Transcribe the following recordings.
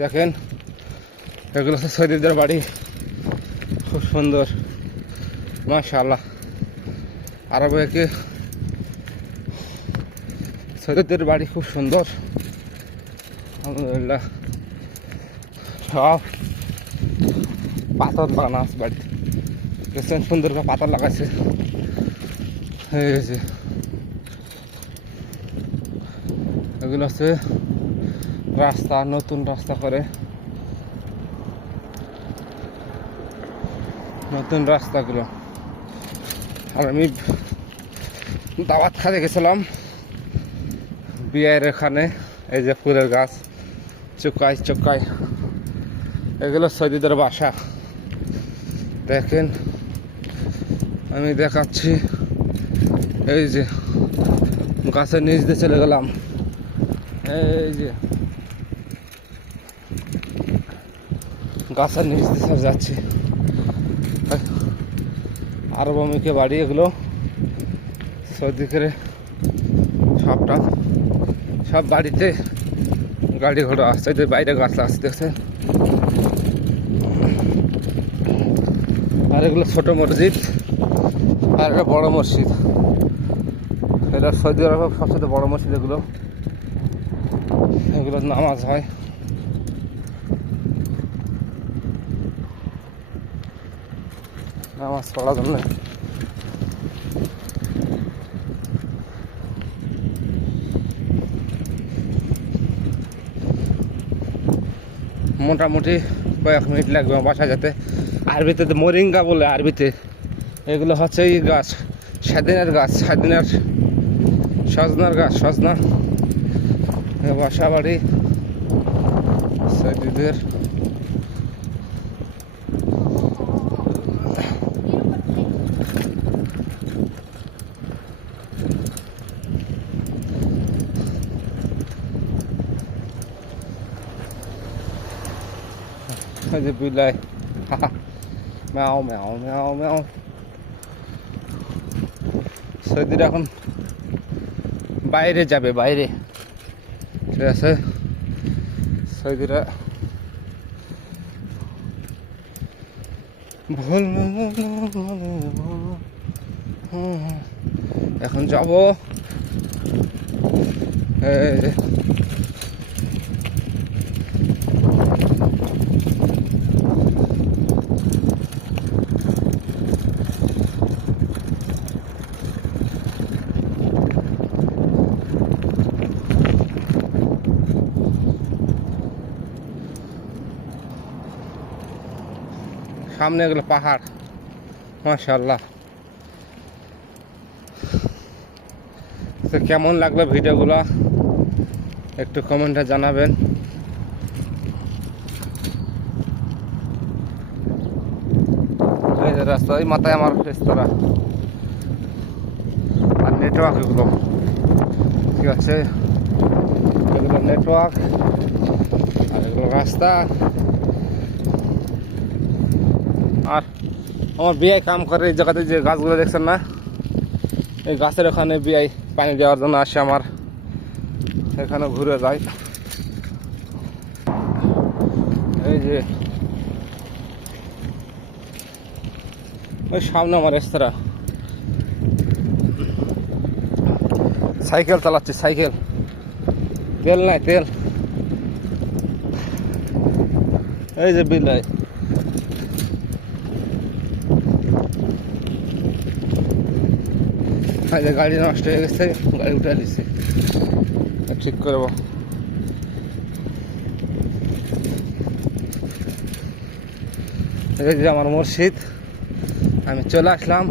দেখেন, এগুলো হচ্ছে সৈদিদের বাড়ি। খুব সুন্দর। মাশাআল্লাহ। আরবে একে সৈদিদের বাড়ি খুব সুন্দর। আলহামদুলিল্লাহ। সব পাথর লাগানো আছে বাড়িতে। দেখছেন সুন্দর করে পাথর লাগাইছে। হয়ে গেছে এগুলো হচ্ছে রাস্তা, নতুন রাস্তা করে। নতুন রাস্তাগুলো। আর আমি দাওয়াত খাতে গেছিলাম বিয়ের এখানে, এই যে ফুলের গাছ, চুকাই চুকাই। এগুলো সৈদিদের বাসা। দেখেন, আমি দেখাচ্ছি, এই যে গাছের নিচ দিয়ে চলে গেলাম। এই যে গাছের নিচ দিয়ে সব যাচ্ছি। আরবমিকে বাড়ি এগুলো। সর্দি করে সবটা সব বাড়িতে গাড়ি ঘোড়া আসছে যে বাইরে গাছ লাগছে দেখছেন আর এগুলো ছোট মসজিদ, আর এটা বড় মসজিদ। এটা সৌদি আরব সবচেয়ে বড় মসজিদ এগুলো। এগুলো নামাজ হয়। নামাজ পড়ার জন্য। মোটামুটি কয়েক মিনিট লাগবে বাসা যেতে। আরবিতে তো মরিঙ্গা বলে আরবিতে। এগুলো হচ্ছে এই গাছ স্বাধীনের গাছ স্বাধীনের সজনার গাছ, সজনা। বাসা বাড়ি সৈদিদের যে বিলাই ম্যাও ম্যাও ম্যাও ম্যাও সৈদিরা এখন বাইরে যাবে, বাইরে। ঠিক আছে? সৈদিরা ভুল এখন যাব। সামনে এগুলো পাহাড়। মাশাল্লাহ তো কেমন লাগল ভিডিওগুলো? একটু কমেন্টে জানাবেন। রাস্তা, এই মাথায় আমার রেস্তোরাঁ। আর নেটওয়ার্ক এগুলো। ঠিক আছে? এগুলো নেটওয়ার্ক আর এগুলো রাস্তা। আর আমার বিআই কাম করে এই জায়গাতে যে গাছগুলো দেখছেন না, এই গাছের ওখানে বিআই পানি দেওয়ার জন্য আসে আমার। এখানে ঘুরে যায় এই যে, ওই সামনে আমার রেস্তোরাঁ। সাইকেল চালাচ্ছি, সাইকেল। তেল নাই, তেল। এই যে বিলাই গাড়ি নষ্ট হয়ে গেছে গাড়ি উঠে দিচ্ছে ঠিক করব এই যে আমার মসজিদ। আমি চলে আসলাম।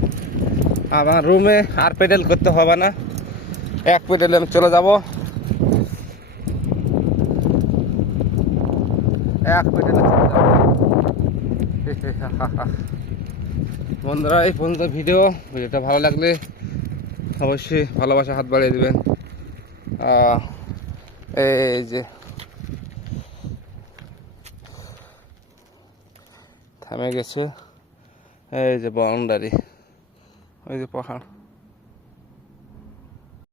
আমার রুমে আর পেডেল করতে হবে না। এক পেডেলে আমি চলে যাব। এক পেডেলে চলে যাব। বন্ধুরা এই পর্যন্ত ভিডিও। ভিডিওটা ভালো লাগলে অবশ্যই ভালোবাসা হাত বাড়িয়ে দেবেন। এই যে। থামে গেছে। এই যে বাউন্ডারি ওই যে পাহাড়।